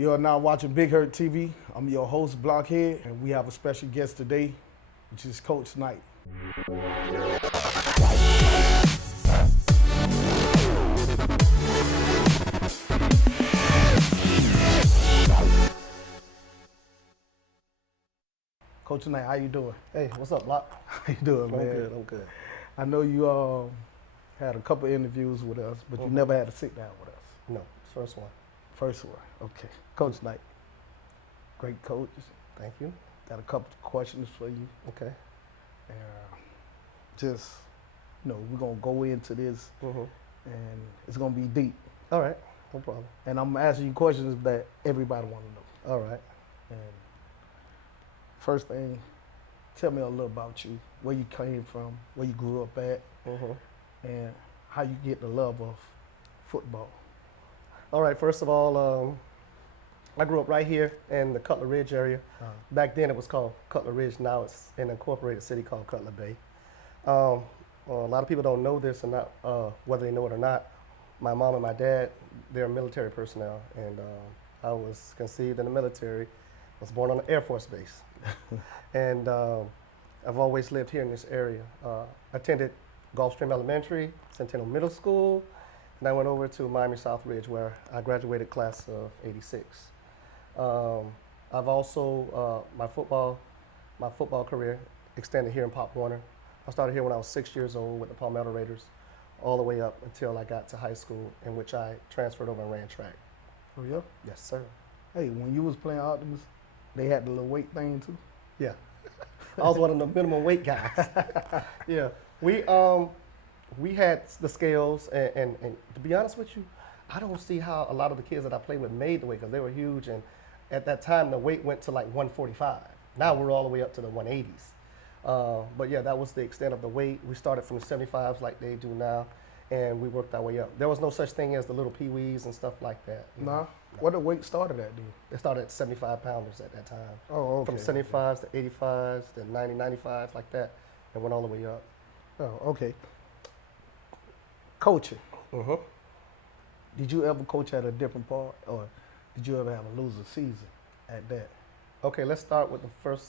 You are now watching Big Herc TV. I'm your host, Blockhead, and we have a special guest today, which is Coach Knight. Coach Knight, how you doing? Hey, what's up, Block? How you doing, man? I'm good. I know you had a couple interviews with us, but you never had to sit down with us. No, first one. First one, okay. Coach Knight, great coach. Thank you. Got a couple questions for you. Okay. And just, we're going to go into this, and it's going to be deep. All right, no problem. And I'm asking you questions that everybody want to know. All right. And first thing, tell me a little about you, where you came from, where you grew up at, and how you get the love of football. All right, first of all, I grew up right here in the Cutler Ridge area. Back then it was called Cutler Ridge. Now it's an incorporated city called Cutler Bay. A lot of people don't know this or not, whether they know it or not. My mom and my dad, they're military personnel, and I was conceived in the military. I was born on an Air Force base. And I've always lived here in this area. Attended Gulfstream Elementary, Centennial Middle School, and I went over to Miami South Ridge where I graduated class of '86. I've also, my football career extended here in Pop Warner. I started here when I was 6 years old with the Palmetto Raiders, all the way up until I got to high school, in which I transferred over and ran track. Oh, yeah? Yes, sir. Hey, when you was playing Optimus, they had the little weight thing too? Yeah. I was one of the minimum weight guys. Yeah. We had the scales, and to be honest with you, I don't see how a lot of the kids that I played with made the weight, because they were huge, and at that time the weight went to like 145. Now we're all the way up to the 180s. But yeah, that was the extent of the weight. We started from the 75s like they do now, and we worked our way up. There was no such thing as the little peewees and stuff like that. No. What the weight started at, dude? They started at 75 pounders at that time. Oh, okay. From 75s to 85s to 90, 95s, like that, and went all the way up. Oh, okay. Coaching. Did you ever coach at a different part, or did you ever have a losing season at that? Okay, let's start with the first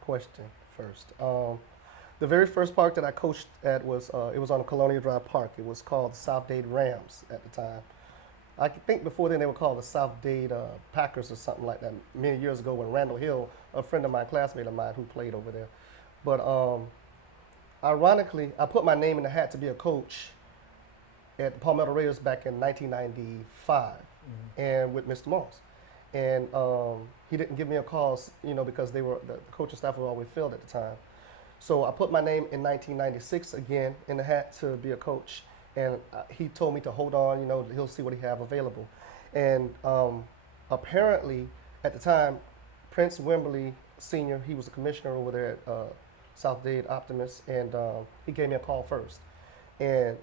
question first. The very first park that I coached at was, it was on Colonial Drive Park. It was called the South Dade Rams at the time. I think before then they were called the South Dade Packers or something like that, many years ago when Randall Hill, a friend of mine, classmate of mine who played over there. But ironically, I put my name in the hat to be a coach at the Palmetto Raiders back in 1995, and with Mr. Moss. And he didn't give me a call, because the coaching staff was always filled at the time. So I put my name in 1996 again in the hat to be a coach, and he told me to hold on, he'll see what he have available. And apparently, at the time, Prince Wimberly Sr., he was a commissioner over there at South Dade Optimus, and he gave me a call first. And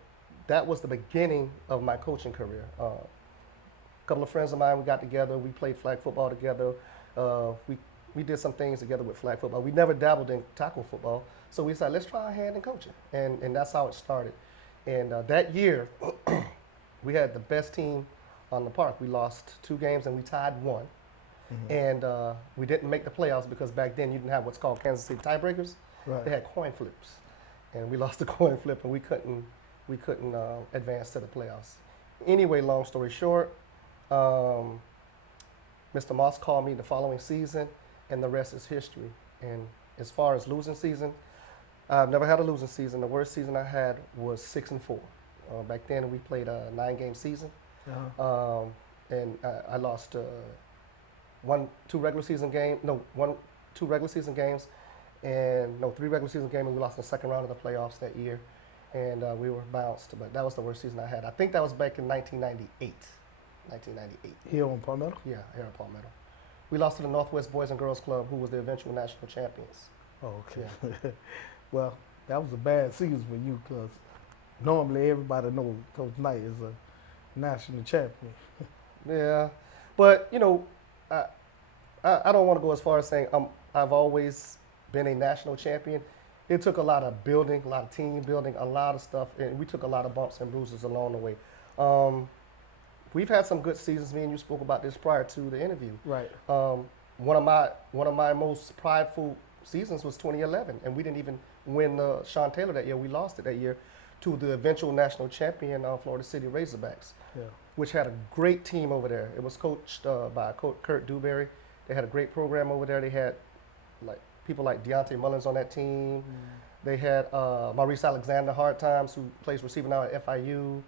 that was the beginning of my coaching career. A couple of friends of mine, we got together, we played flag football together. We did some things together with flag football. We never dabbled in tackle football, so we decided, let's try our hand in coaching. And that's how it started. And that year, we had the best team on the park. We lost 2 games and we tied 1. And we didn't make the playoffs because back then you didn't have what's called Kansas City tiebreakers. Right. They had coin flips. And we lost the coin flip, and we couldn't advance to the playoffs. Anyway, long story short, Mr. Moss called me the following season, and the rest is history. And as far as losing season, I've never had a losing season. The worst season I had was 6-4. Back then, we played a 9-game season, and I lost 2 regular season games. No, 2 regular season games, and 3 regular season games, and we lost in the second round of the playoffs that year. And we were bounced, but that was the worst season I had. I think that was back in 1998. 1998. Here on Palmetto? Yeah, here at Palmetto. We lost to the Northwest Boys and Girls Club, who was the eventual national champions. Oh, okay. Yeah. Well, that was a bad season for you, because normally everybody knows Coach Knight is a national champion. Yeah, but I don't want to go as far as saying I've always been a national champion. It took a lot of building, a lot of team building, a lot of stuff, and we took a lot of bumps and bruises along the way. we've had some good seasons. Me and you spoke about this prior to the interview. Right. One of my most prideful seasons was 2011, and we didn't even win Sean Taylor that year. We lost it that year to the eventual national champion, Florida City Razorbacks, which had a great team over there. It was coached by Coach Kurt Dewberry. They had a great program over there. They had people like Deontay Mullins on that team. They had Maurice Alexander Hard Times, who plays receiver now at FIU.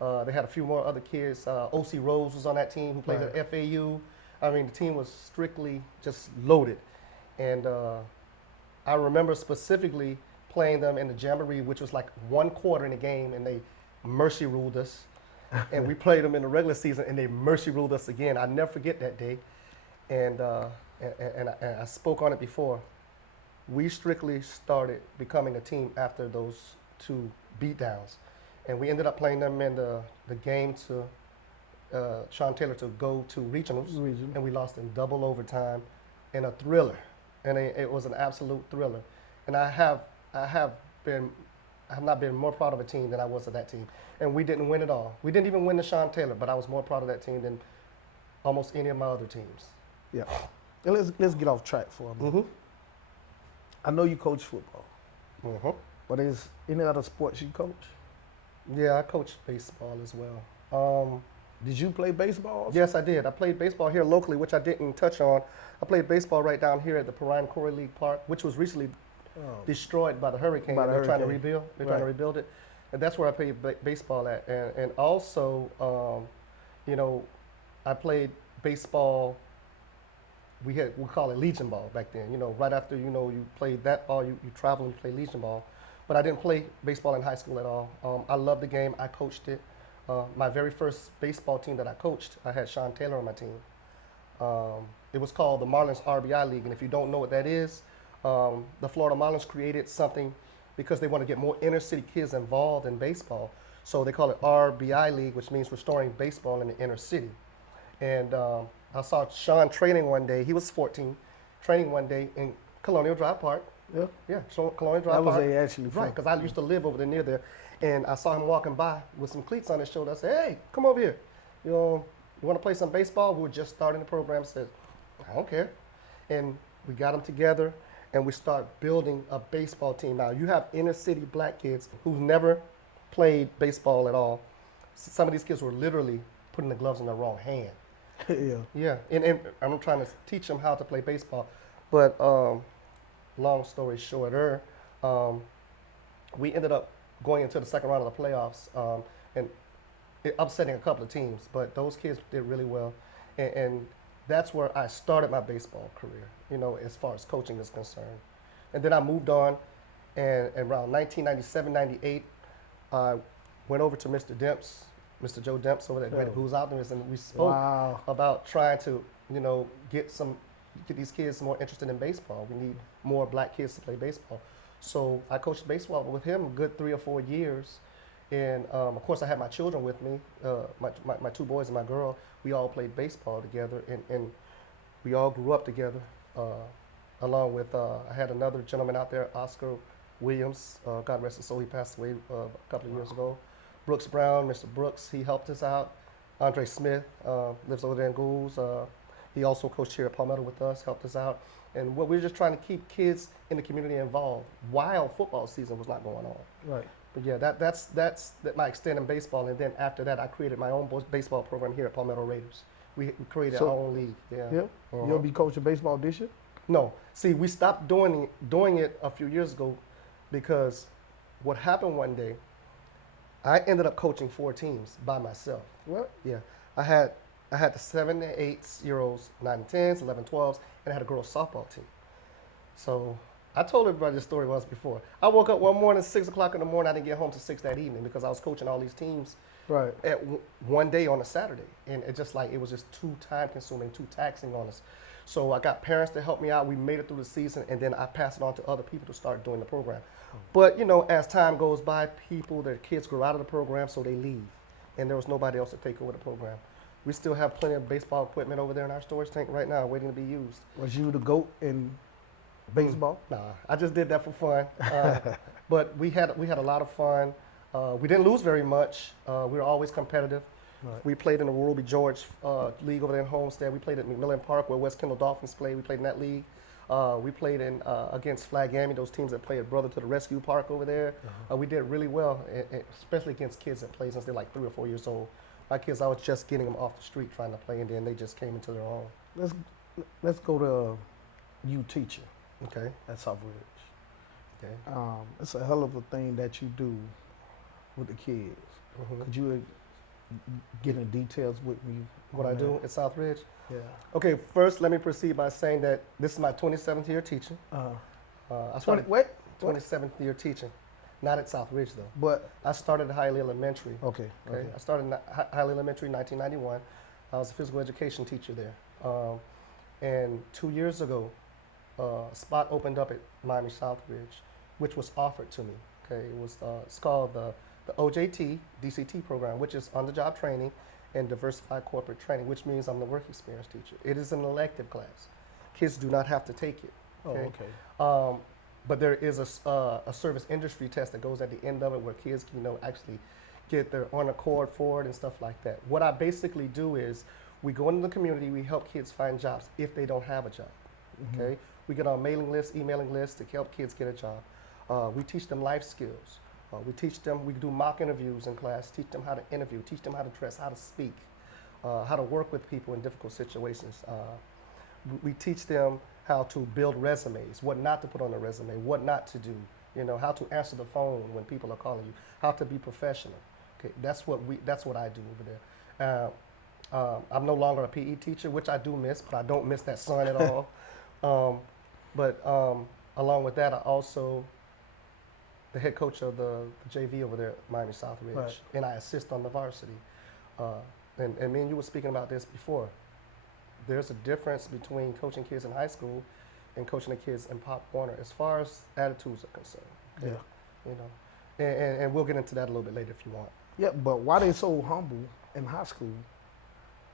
They had a few more other kids. O.C. Rose was on that team, who played at FAU. I mean, the team was strictly just loaded. And I remember specifically playing them in the Jamboree, which was like one quarter in the game, and they mercy ruled us. And we played them in the regular season, and they mercy ruled us again. I never forget that day. And I spoke on it before. We strictly started becoming a team after those two beatdowns. And we ended up playing them in the game to Sean Taylor to go to regionals. And we lost in double overtime in a thriller. And it was an absolute thriller. And I have not been more proud of a team than I was of that team. And we didn't win it all. We didn't even win the Sean Taylor, but I was more proud of that team than almost any of my other teams. Yeah. And let's get off track for a minute. I know you coach football. But is any other sports you coach? Yeah, I coach baseball as well. Did you play baseball? Yes, I did. I played baseball here locally, which I didn't touch on. I played baseball right down here at the Perrine Corey League Park, which was recently destroyed by the hurricane. They're trying to rebuild. They're trying to rebuild it. And that's where I played baseball at. And also, I played baseball. We call it Legion ball back then. Right after, you played that ball, you travel and play Legion ball. But I didn't play baseball in high school at all. I loved the game. I coached it. My very first baseball team that I coached, I had Sean Taylor on my team. It was called the Marlins RBI League. And if you don't know what that is, the Florida Marlins created something because they want to get more inner city kids involved in baseball. So they call it RBI League, which means restoring baseball in the inner city. And I saw Sean training one day. He was 14, training one day in Colonial Drive Park. Yeah, Colonial Drive Park. That was actually fun. Right, because I used to live over there near there. And I saw him walking by with some cleats on his shoulder. I said, hey, come over here. You want to play some baseball? We were just starting the program. I said, I don't care. And we got them together, and we start building a baseball team. Now, you have inner city black kids who've never played baseball at all. Some of these kids were literally putting the gloves in the wrong hand. Yeah. And I'm trying to teach them how to play baseball. But long story shorter, we ended up going into the second round of the playoffs and upsetting a couple of teams. But those kids did really well. And that's where I started my baseball career, as far as coaching is concerned. And then I moved on, and around 1997, 98, I went over to Mr. Demps, Mr. Joe Demps over there, who's optimist, and we spoke about trying to, get these kids more interested in baseball. We need more black kids to play baseball. So I coached baseball with him a good 3 or 4 years. And of course I had my children with me, my two boys and my girl. We all played baseball together, and we all grew up together. Along with, I had another gentleman out there, Oscar Williams, God rest his soul, he passed away a couple of years ago. Brooks Brown, Mr. Brooks, he helped us out. Andre Smith lives over there in Goulds. He also coached here at Palmetto with us, helped us out. And we were just trying to keep kids in the community involved while football season was not going on. Right. But yeah, that's my extent in baseball. And then after that, I created my own baseball program here at Palmetto Raiders. We created our own league. Yeah. You'll be coaching baseball this year? No. See, we stopped doing it a few years ago because what happened one day, I ended up coaching 4 teams by myself. What? Yeah. I had the 7 and 8-year-olds, 9 and 10s, 11, 12s, and I had a girls softball team. So I told everybody this story once before. I woke up one morning, 6 o'clock in the morning. I didn't get home till 6 that evening because I was coaching all these teams at one day on a Saturday. And it was just too time consuming, too taxing on us. So I got parents to help me out. We made it through the season, and then I passed it on to other people to start doing the program. But, as time goes by, their kids grow out of the program, so they leave. And there was nobody else to take over the program. We still have plenty of baseball equipment over there in our storage tank right now waiting to be used. Was you the GOAT in baseball? Nah, I just did that for fun. But we had a lot of fun. We didn't lose very much. We were always competitive. Right. We played in the Ruby George League over there in Homestead. We played at McMillan Park where West Kendall Dolphins played. We played in that league. We played in against Flagami, those teams that play at Brother to the Rescue Park over there. We did really well, especially against kids that play since they're like 3 or 4 years old. My kids, I was just getting them off the street trying to play, and then they just came into their own. Let's go to you teaching Okay. at Southridge. Okay. It's a hell of a thing that you do with the kids. Mhm. Could you get in details with me? What on I that? do at Southridge? Yeah. Okay, first let me proceed by saying that this is my 27th year teaching. I started 27th year teaching, not at Southridge though. But I started at Hiley Elementary. okay. I started in Hiley Elementary in 1991. I was a physical education teacher there. And 2 years ago, a spot opened up at Miami Southridge, which was offered to me. Okay, it was it's called the OJT DCT program, which is on-the-job training and diversified corporate training, which means I'm the work experience teacher. It is an elective class. Kids do not have to take it. Oh, Okay. okay. But there is a service industry test that goes at the end of it where kids can, actually get their on accord for it and stuff like that. What I basically do is we go into the community, we help kids find jobs if they don't have a job. Mhm. Okay, we get on mailing lists, emailing lists to help kids get a job. We teach them life skills. We teach them, we do mock interviews in class, teach them how to interview, teach them how to dress, how to speak, how to work with people in difficult situations. We teach them how to build resumes, what not to put on a resume, what not to do, how to answer the phone when people are calling you, how to be professional. Okay, that's what I do over there. I'm no longer a PE teacher, which I do miss, but I don't miss that sun at all. But along with that, I also the head coach of the JV over there at Miami Southridge, Right. and I assist on the varsity. And me and you were speaking about this before. There's a difference between coaching kids in high school and coaching the kids in Pop Warner as far as attitudes are concerned. Okay? Yeah. And we'll get into that a little bit later if you want. Yeah, but why they so humble in high school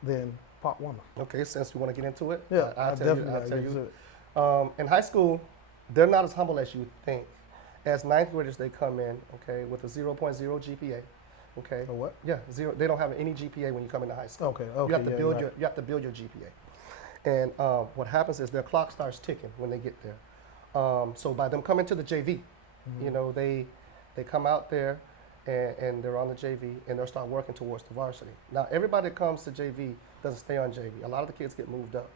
than Pop Warner? Okay, since we want to get into it, Yeah, I'll tell you. you. In high school, they're not as humble as you would think. As ninth graders, they come in, okay, with a 0.0 GPA. Okay. A what? Yeah, zero. They don't have any GPA when you come into high school. Okay. You have to yeah, build right. you have to build your GPA. And what happens is their clock starts ticking when they get there. So by them coming to the JV, Mhm. they come out there and they're on the JV and they'll start working towards the varsity. Now everybody that comes to JV doesn't stay on JV. A lot of the kids get moved up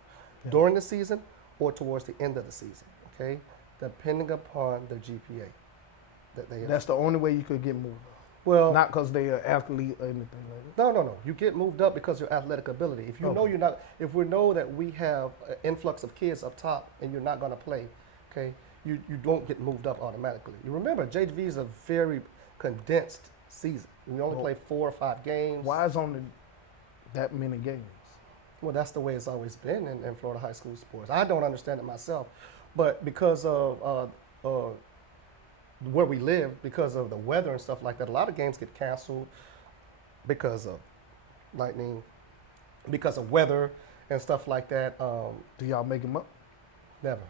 Yeah. during the season or towards the end of the season. Okay, depending upon their GPA that they have. That's the only way you could get moved. Well, Not because they're an athlete or anything like that. no. You get moved up because of your athletic ability. If you know Okay. you're not, if we know that we have an influx of kids up top and you're not going to play, okay, you don't get moved up automatically. You remember, JV is a very condensed season. We only Well, play 4 or 5 games. Why is only that many games? Well, that's the way it's always been in Florida high school sports. I don't understand it myself, but because of where we live, because of the weather and stuff like that, a lot of games get canceled because of lightning, because of weather and stuff like that. Do y'all make them up? Never,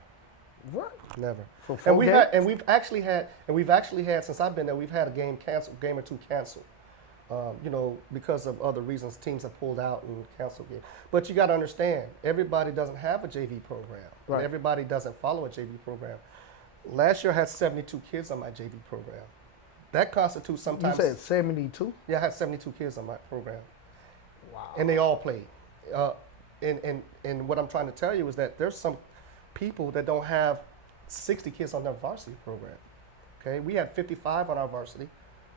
What? never. For And games? we've actually had since I've been there, we've had a game or two canceled. Because of other reasons, teams have pulled out and canceled games. But you got to understand, everybody doesn't have a JV program. Right. And everybody doesn't follow a JV program. Last year I had 72 kids on my JV program. That constitutes sometimes. You said 72? Yeah, I had 72 kids on my program, Wow. and they all played. And what I'm trying to tell you is that there's some people that don't have 60 kids on their varsity program. Okay, we had 55 on our varsity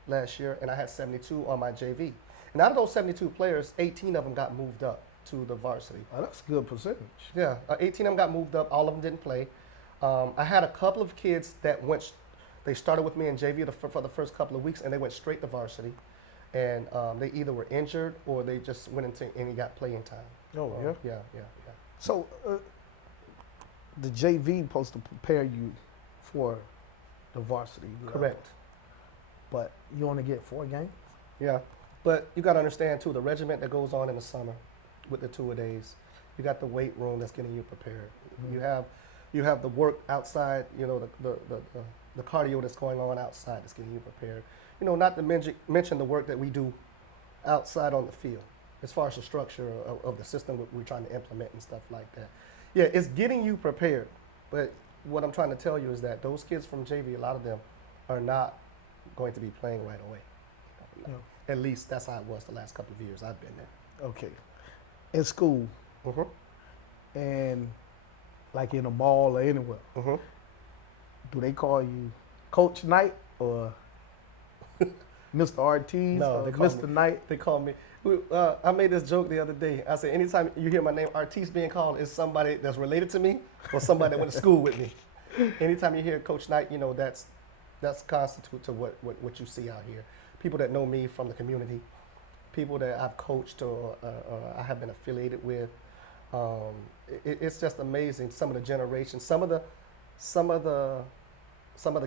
last year, and I had 72 on my JV. And out of those 72 players, 18 of them got moved up to the varsity. Oh, that's a good percentage. Yeah, 18 of them got moved up. All of them didn't play. I had a couple of kids that they started with me in JV for the first couple of weeks, and they went straight to varsity. And they either were injured or they just went into and got playing time. Oh, yeah? Yeah. So the JV supposed to prepare you for the varsity level, Correct. but you only get 4 games? Yeah. But you got to understand, too, the regiment that goes on in the summer with the 2-a-days. You got the weight room that's getting you prepared. Mhm. You have the work outside, the cardio that's going on outside that's getting you prepared. Not to mention the work that we do outside on the field. as far as the structure of the system that we're trying to implement and stuff like that. Yeah, it's getting you prepared. But what I'm trying to tell you is that those kids from JV, a lot of them are not going to be playing right away. No. At least that's how it was the last couple of years I've been there. Okay. In school, and like in a mall or anywhere, do they call you Coach Knight or Mr. Arties No, or they call Mr. Knight? They call me. I made this joke the other day. I said, anytime you hear my name Arties being called, it's somebody that's related to me or somebody that went to school with me. Anytime you hear Coach Knight, you know that's constitute to what you see out here. People that know me from the community, people that I've coached or I have been affiliated with. It's just amazing. Some of the generations, some of the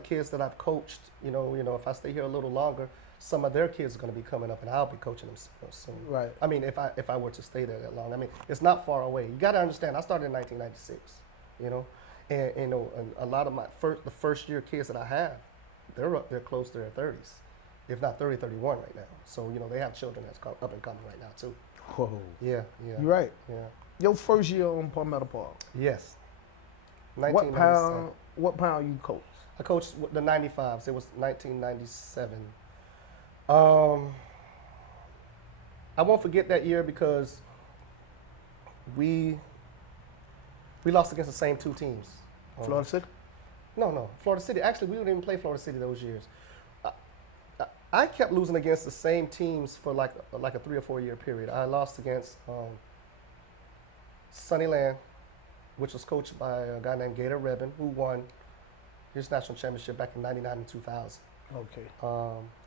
kids that I've coached. You know, if I stay here a little longer, some of their kids are going to be coming up, and I'll be coaching them soon. Right. I mean, if I were to stay there that long, I mean, it's not far away. You got to understand. I started in 1996. You know, and you know, and a lot of the first year kids that I have, they're close to their 30s, if not 30, 31 right now. So you know, they have children that's up and coming right now too. Whoa. Yeah. You're right. Yeah. Your first year on Palmetto Park. Yes. What pound you coached? I coached the 95s. It was 1997. I won't forget that year because we lost against the same two teams. Florida City? No, Florida City. Actually, we didn't even play Florida City those years. I kept losing against the same teams for like a 3 or 4 year period. I lost against Sunnyland, which was coached by a guy named Gator Rebin, who won his national championship back in '99 and 2000. Okay.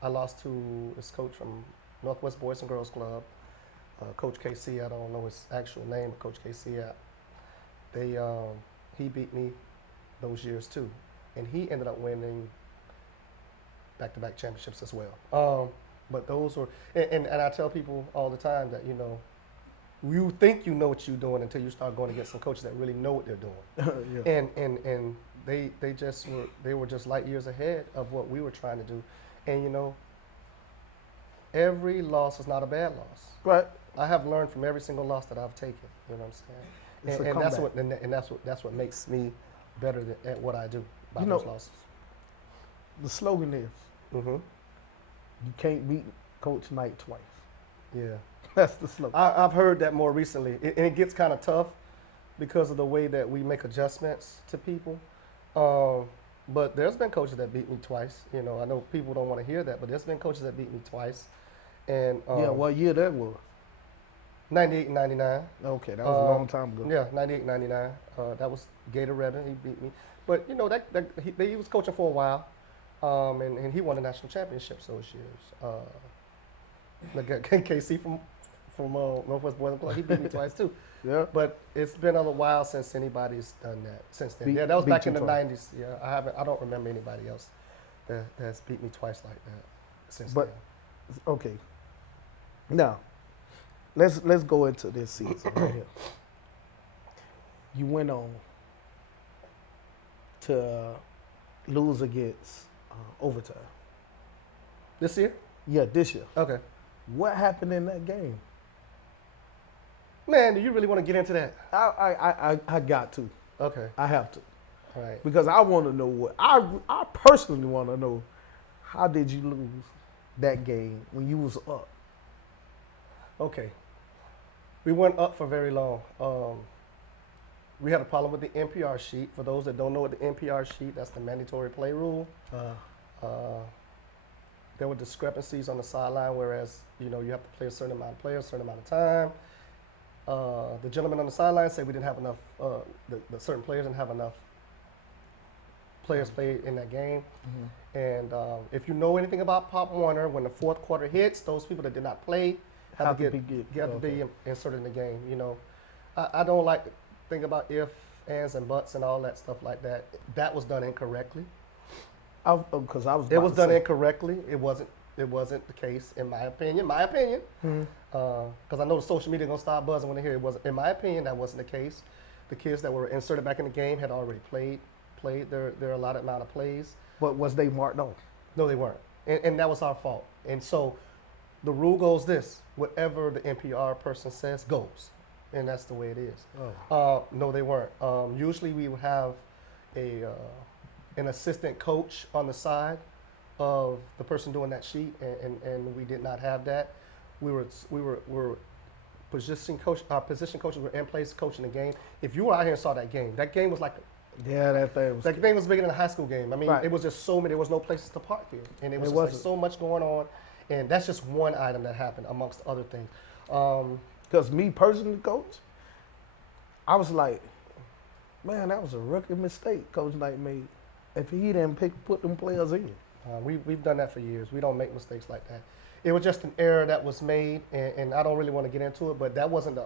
I lost to his coach from Northwest Boys and Girls Club, Coach KC. I don't know his actual name, but Coach KC. He beat me those years too, and he ended up winning back-to-back championships as well. But those were, and I tell people all the time that, you know, you think you know what you're doing until you start going against some coaches that really know what they're doing. Yeah. And they were just light years ahead of what we were trying to do. And you know, every loss is not a bad loss. Right. I have learned from every single loss that I've taken. You know what I'm saying? And that's what makes me better at what I do by those losses. The slogan is, you can't beat Coach Knight twice. Yeah. That's the slogan. I've heard that more recently, and it gets kind of tough because of the way that we make adjustments to people. But there's been coaches that beat me twice. You know, I know people don't want to hear that, but there's been coaches that beat me twice. And what year that was? 98 and 99. Okay, that was a long time ago. Yeah, 98 and 99. That was Gator Rebin. He beat me. But, you know, he was coaching for a while, and he won the national championships those years. KC from Northwest Boys and Club, he beat me twice too. Yeah. But it's been a while since anybody's done that since then. That was back in the 90s. Yeah, I don't remember anybody else that's beat me twice like that since then. Okay. Now, let's go into this season right here. You went on to lose against Overtown. This year? Yeah, this year. Okay. What happened in that game? Man, do you really want to get into that? I got to. Okay. I have to. All right. Because I want to know what I personally want to know. How did you lose that game when you was up? Okay. We weren't up for very long. We had a problem with the NPR sheet. For those that don't know what the NPR sheet, that's the mandatory play rule. There were discrepancies on the sideline, whereas, you know, you have to play a certain amount of players, a certain amount of time. The gentleman on the sideline said we didn't have enough, the certain players didn't have enough players played in that game. And if you know anything about Pop Warner, when the fourth quarter hits, those people that did not play have to be inserted in the game. You know, I don't like to think about if, ands, and buts and all that stuff like that. That was done incorrectly. It was done incorrectly. It wasn't the case, in my opinion. Because I know the social media gonna start buzzing when they hear it wasn't. In my opinion, that wasn't the case. The kids that were inserted back in the game had already played their allotted amount of plays. But was they marked off? No, they weren't, and that was our fault. And so, the rule goes this: whatever the NPR person says goes, and that's the way it is. No, they weren't. Usually we would have an assistant coach on the side of the person doing that sheet, and we did not have that. We were position coaches were in place coaching the game. If you were out here and saw that game was like that thing was bigger than a high school game. I mean, It was just so many. There was no places to park here, and it was just like so much going on. And that's just one item that happened amongst other things. Because me personally, Coach, I was like, man, that was a rookie mistake Coach Knight made. If he didn't put them players in. We've done that for years. We don't make mistakes like that. It was just an error that was made, and I don't really want to get into it, but that wasn't the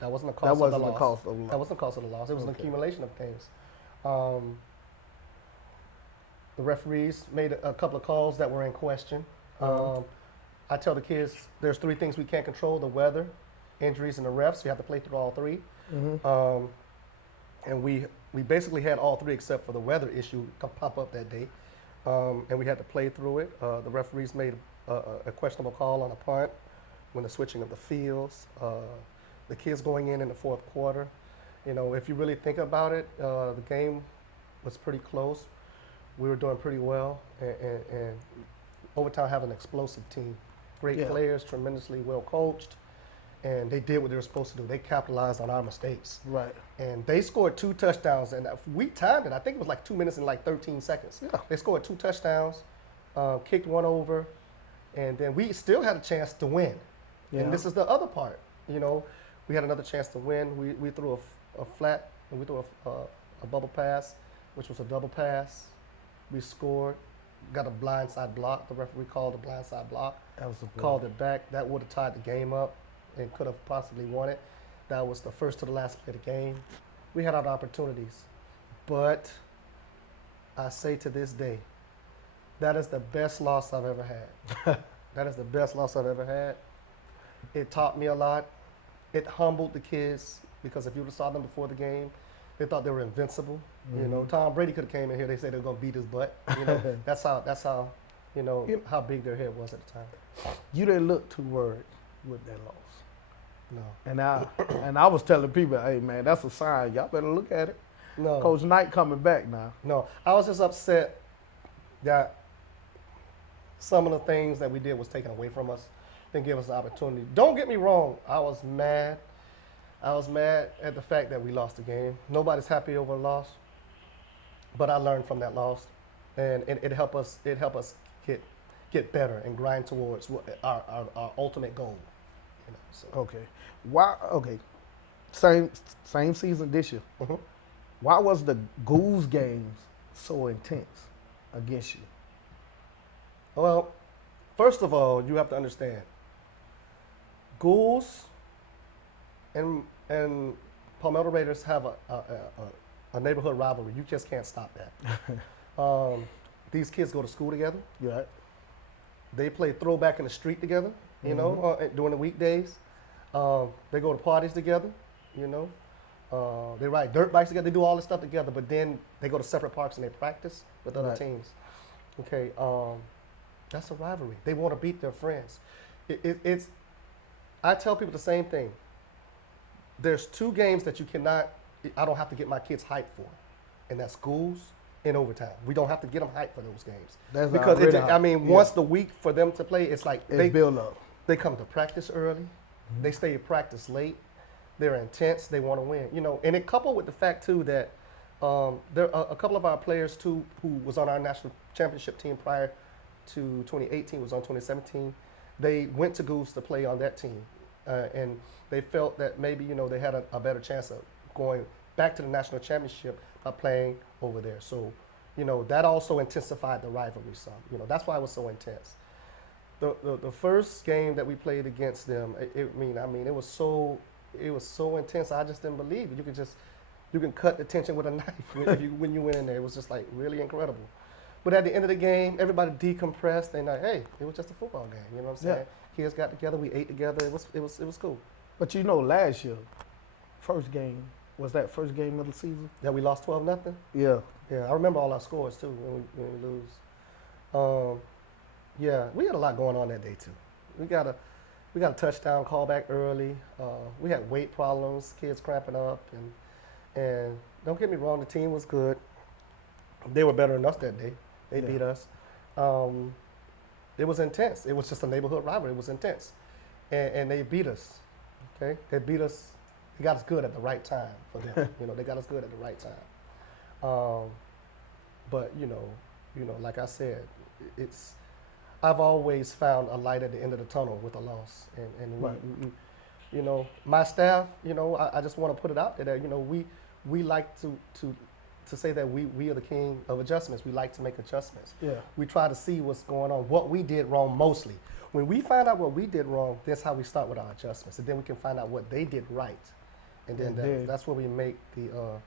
cost of the loss. That wasn't the cost of the loss. It was an accumulation of things. The referees made a couple of calls that were in question. I tell the kids there's 3 things we can't control: the weather, injuries, and the refs. You have to play through all 3. And we basically had all 3 except for the weather issue pop up that day. And we had to play through it. The referees made a questionable call on a punt when the switching of the fields. The kids going in the 4th quarter. You know, if you really think about it, the game was pretty close. We were doing pretty well, and Overtown have an explosive team. Great players, tremendously well coached, and they did what they were supposed to do. They capitalized on our mistakes. Right. And they scored 2 touchdowns, and we timed it. I think it was like 2 minutes and like 13 seconds. Yeah. They scored 2 touchdowns, kicked one over, and then we still had a chance to win. Yeah. And this is the other part. You know, we had another chance to win. We threw a flat, and we threw a bubble pass, which was a double pass. We scored, got a blindside block. The referee called a blindside block. That was a called it back. That would have tied the game up and could have possibly won it. That was the first to the last play of the game. We had our opportunities. But I say to this day, that is the best loss I've ever had. That is the best loss I've ever had. It taught me a lot. It humbled the kids, because if you would have saw them before the game, they thought they were invincible. Mm-hmm. You know, Tom Brady could have came in here. They said they were going to beat his butt. You know, that's how you know how big their head was at the time. You didn't look too worried with that loss. No. And I was telling people, hey man, that's a sign. Y'all better look at it. No. Coach Knight coming back now. No, I was just upset that some of the things that we did was taken away from us. Didn't give us the opportunity. Don't get me wrong. I was mad. I was mad at the fact that we lost the game. Nobody's happy over a loss, but I learned from that loss, and it helped us. It helped us get better and grind towards our ultimate goal. You know, so. Okay. Why? Okay. Same season this year. Mm-hmm. Why was the Ghouls games so intense against you? Well, first of all, you have to understand, Ghouls and Palmetto Raiders have a neighborhood rivalry. You just can't stop that. These kids go to school together. Right. They play throwback in the street together, you know, during the weekdays. They go to parties together, you know. They ride dirt bikes together. They do all this stuff together, but then they go to separate parks and they practice with other teams. Okay, that's a rivalry. They want to beat their friends. I tell people the same thing. There's 2 games that I don't have to get my kids hyped for, and that's Ghouls and Overtown. We don't have to get them hyped for those games. That's because once the week for them to play, it's like they build up. They come to practice early. Mm-hmm. They stay at practice late. They're intense. They want to win. You know, and it coupled with the fact too that there are a couple of our players too who was on our national championship team prior to 2018, was on 2017. They went to Ghouls to play on that team, and they felt that maybe, you know, they had a better chance of going back to the national championship by playing over there. So, you know, that also intensified the rivalry some. You know, that's why it was so intense. The first game that we played against them, it was so intense. I just didn't believe it. You can cut the tension with a knife when you went in there. It was just like really incredible. But at the end of the game, everybody decompressed and like, hey, it was just a football game. You know what I'm saying? Yeah. Kids got together, we ate together. It was cool. But you know, last year, first game was that first game of the season. Yeah, we lost 12-0. Yeah. Yeah, I remember all our scores too when we lose. Yeah, we had a lot going on that day too. We got a touchdown call back early. We had weight problems, kids cramping up, and don't get me wrong, the team was good. They were better than us that day. They beat us. It was intense. It was just a neighborhood rivalry. It was intense, and they beat us. Okay, they beat us. They got us good at the right time for them. They got us good at the right time. But like I said, I've always found a light at the end of the tunnel with a loss, and Right. my staff, I just want to put it out there that we like to say that we are the king of adjustments. We like to make adjustments. Yeah. We try to see what's going on, what we did wrong mostly. When we find out what we did wrong, that's how we start with our adjustments, and then we can find out what they did right, and then that's where we make the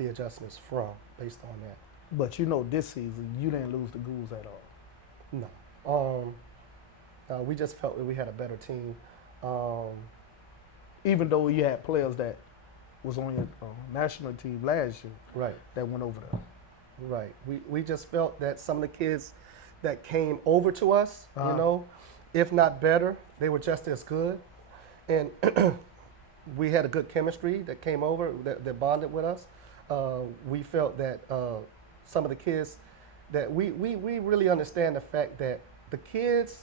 adjustments from based on that. But this season you didn't lose the Ghouls at all. No. We just felt that we had a better team. Even though you had players that was on your national team last year Right. that went over there. Right. We just felt that some of the kids that came over to us, if not better, they were just as good. And we had a good chemistry that came over, that bonded with us. We felt that some of the kids, that we really understand the fact that the kids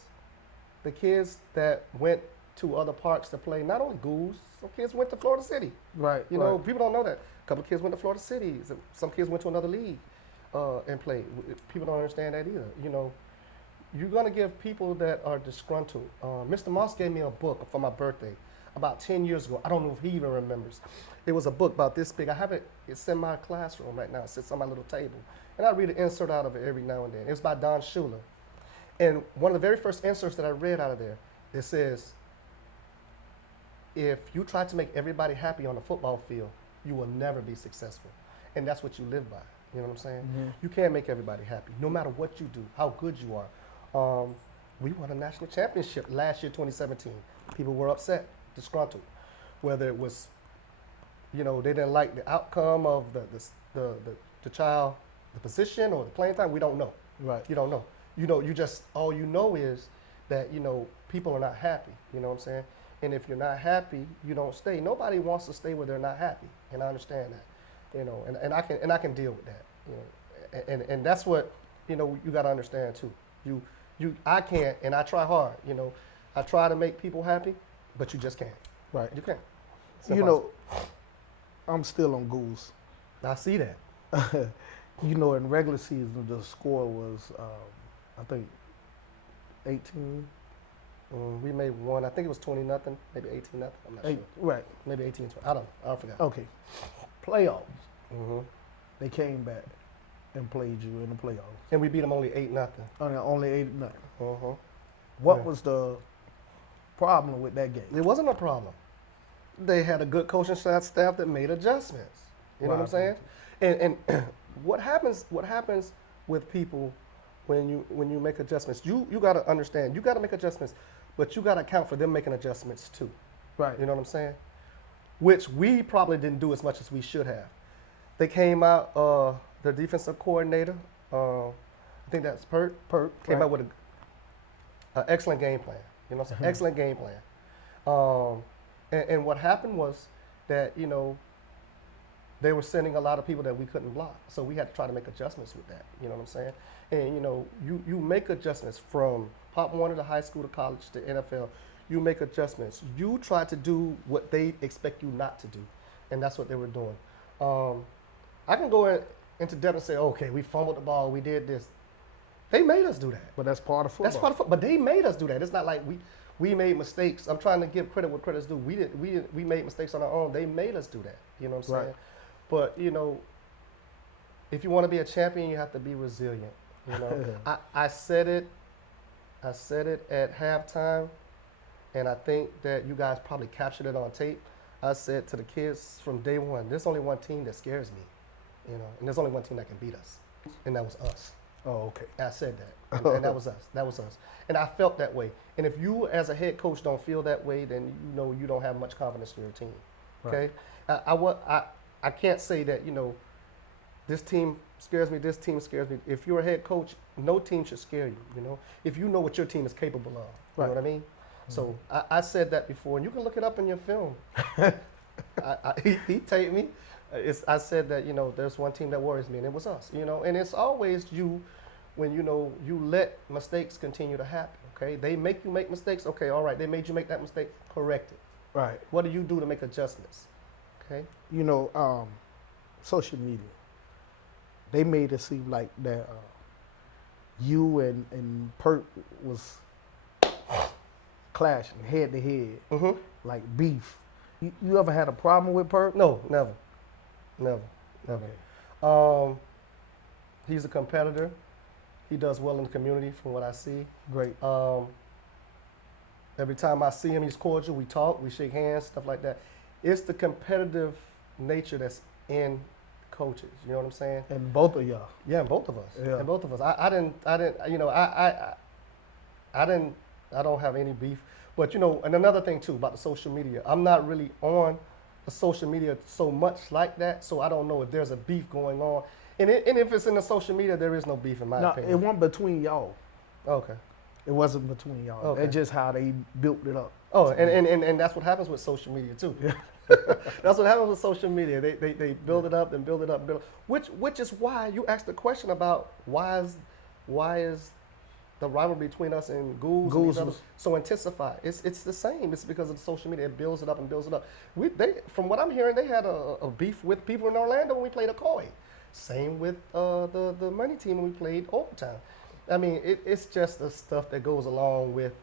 that went to other parks to play, not only Ghouls, some kids went to Florida City. Right. People don't know that. A couple of kids went to Florida City. Some kids went to another league and played. People don't understand that either. You're going to give people that are disgruntled. Mr. Moss gave me a book for my birthday about 10 years ago. I don't know if he even remembers. It was a book about this big. I have it. It's in my classroom right now. It sits on my little table. And I read an insert out of it every now and then. It was by Don Shula. And one of the very first inserts that I read out of there, it says, if you try to make everybody happy on the football field, you will never be successful. And that's what you live by. You know what I'm saying? Mm-hmm. You can't make everybody happy, no matter what you do, how good you are. We won a national championship last year, 2017. People were upset, disgruntled. Whether it was, they didn't like the outcome of the child, the position or the playing time, we don't know. Right. You don't know. All you know is that, people are not happy. You know what I'm saying? And if you're not happy, you don't stay. Nobody wants to stay where they're not happy, and I understand that, and I can deal with that, and that's what you got to understand too. I can't, and I try hard. I try to make people happy, but you just can't. Right. You can't. I'm still on Ghouls. I see that. In regular season the score was I think 18. We made one. I think it was 20-0, maybe 18-0. I'm not sure. Right. Maybe 18-20. I don't know. I forgot. Okay. Playoffs. Mm-hmm. They came back and played you in the playoffs. And we beat them only 8-0. Only 8-0. Uh-huh. What was the problem with that game? It wasn't a problem. They had a good coaching staff that made adjustments. You know what I'm saying? And what happens with people when you make adjustments? You got to understand. You got to make adjustments, but you got to account for them making adjustments too. Right. You know what I'm saying? Which we probably didn't do as much as we should have. They came out. The defensive coordinator, I think that's Herc, came out with an excellent game plan. You know what I'm saying? Excellent game plan. And what happened was that, they were sending a lot of people that we couldn't block. So we had to try to make adjustments with that. You know what I'm saying? And, you make adjustments from Pop Warner to high school to college to NFL. You make adjustments. You try to do what they expect you not to do. And that's what they were doing. I can go into depth and say, okay, we fumbled the ball, we did this. They made us do that. But that's part of football. That's part of football. But they made us do that. It's not like we made mistakes. I'm trying to give credit what credit's due. We made mistakes on our own. They made us do that. You know what I'm saying? Right. But if you want to be a champion, you have to be resilient. I said it at halftime, and I think that you guys probably captured it on tape. I said to the kids from day one, there's only one team that scares me. And there's only one team that can beat us, and that was us. Oh, okay. I said that, and that was us. That was us. And I felt that way. And if you, as a head coach, don't feel that way, then you don't have much confidence in your team. Okay? Right. I can't say that this team scares me. This team scares me. If you're a head coach, no team should scare you. If you know what your team is capable of. You know what I mean? So I said that before, and you can look it up in your film. He taped me. I said that, you know, there's one team that worries me, and it was us, you know. And it's always you when, you know, you let mistakes continue to happen, okay? They make you make mistakes. Okay, all right, they made you make that mistake. Correct it. Right. What do you do to make adjustments? Okay? You know, social media, they made it seem like that you and Perk was clashing head to head, like beef. You ever had a problem with Perk? No, never. Okay. He's a competitor. He does well in the community from what I see. Great. Every time I see him, he's cordial. We talk, we shake hands, stuff like that. It's the competitive nature that's in coaches. You know what I'm saying? And both of y'all. Yeah, and both of us. Yeah. And both of us. I didn't. You know, I don't have any beef. But you know, and another thing too about the social media, I'm not really on the social media so much like that, so I don't know if there's a beef going on. And if it's in the social media, there is no beef in my opinion. It wasn't between y'all. Okay. It wasn't between y'all. Okay. That's just how they built it up. Oh, and that's what happens with social media too. Yeah. That's what happens with social media. They build it up and build it up, which is why you asked the question about why is the rivalry between us and Ghouls and these others so intensified. It's the same. It's because of the social media. It builds it up and builds it up. From what I'm hearing, they had a beef with people in Orlando when we played Ocoee. Same with the money team when we played Overtown. I mean, it's just the stuff that goes along with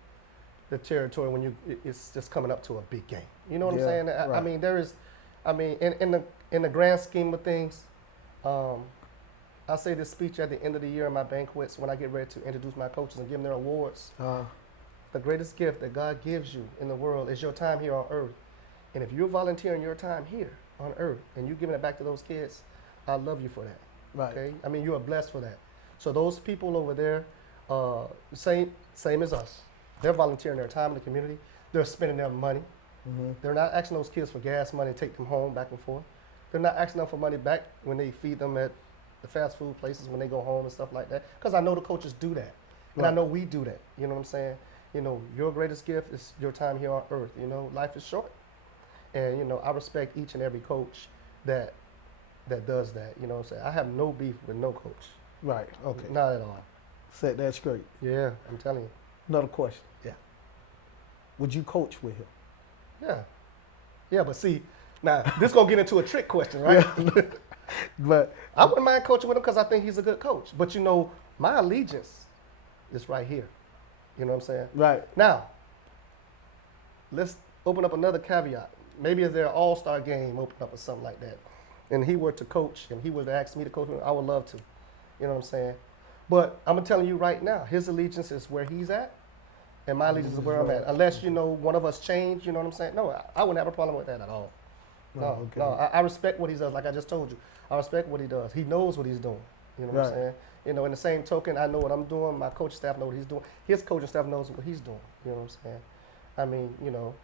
the territory when it's just coming up to a big game. You know what I'm saying? Right. I mean, in the grand scheme of things, I say this speech at the end of the year in my banquets when I get ready to introduce my coaches and give them their awards. The greatest gift that God gives you in the world is your time here on earth. And if you're volunteering your time here on earth and you're giving it back to those kids, I love you for that. Right. Okay? I mean, you are blessed for that. So those people over there, same as us. They're volunteering their time in the community. They're spending their money. They're not asking those kids for gas money to take them home back and forth. They're not asking them for money back when they feed them at the fast food places when they go home and stuff like that. Because I know the coaches do that. And I know we do that. You know what I'm saying? You know, your greatest gift is your time here on earth. You know, life is short. And, you know, I respect each and every coach that does that. You know what I'm saying? I have no beef with no coach. Right. Okay. Not at all. Set that straight. Yeah, I'm telling you. Another question. Yeah. Would you coach with him? Yeah. Yeah, but see, now, this going to get into a trick question, right? Yeah. But I wouldn't mind coaching with him because I think he's a good coach. But, you know, my allegiance is right here. You know what I'm saying? right. Now, let's open up another caveat. Maybe if their all-star game open up or something like that, and he were to coach and he were to ask me to coach him, I would love to. You know what I'm saying? But I'm telling you right now, his allegiance is where he's at, and my allegiance is where I'm at. Unless, you know, one of us change, you know what I'm saying? No, I wouldn't have a problem with that at all. No, I respect what he does, like I just told you. I respect what he does. He knows what he's doing. You know what I'm saying? You know, in the same token, I know what I'm doing. My coaching staff know what he's doing. His coaching staff knows what he's doing. You know what I'm saying? I mean, you know,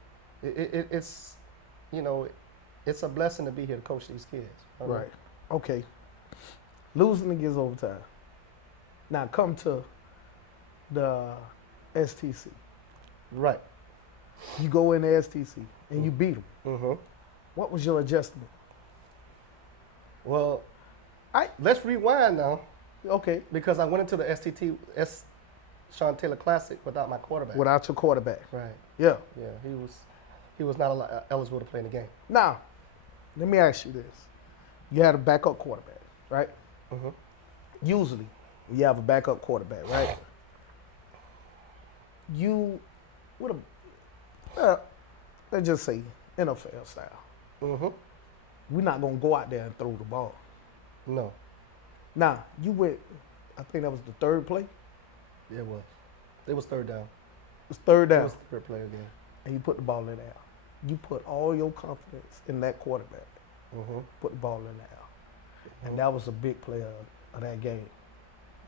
it's, you know, it's a blessing to be here to coach these kids. Right. Okay. Losing against Overtime. Now come to the STC. Right. You go in the STC and you beat them. Mm-hmm. What was your adjustment? Well, let's rewind now. Okay. Because I went into the Sean Taylor Classic without my quarterback. Without your quarterback. Right. Yeah. Yeah. He was not eligible to play in the game. Now, let me ask you this. You had a backup quarterback, right? Mm-hmm. Usually, you have a backup quarterback, right? You would have, let's just say, NFL style. Mm-hmm. We're not going to go out there and throw the ball. No. Now, you went, I think that was the third play. Yeah, it was. It was third down. It was third It down. was the third play again. And you put the ball in the air. You put all your confidence in that quarterback. Mm-hmm. Put the ball in the air. And that was a big play of that game.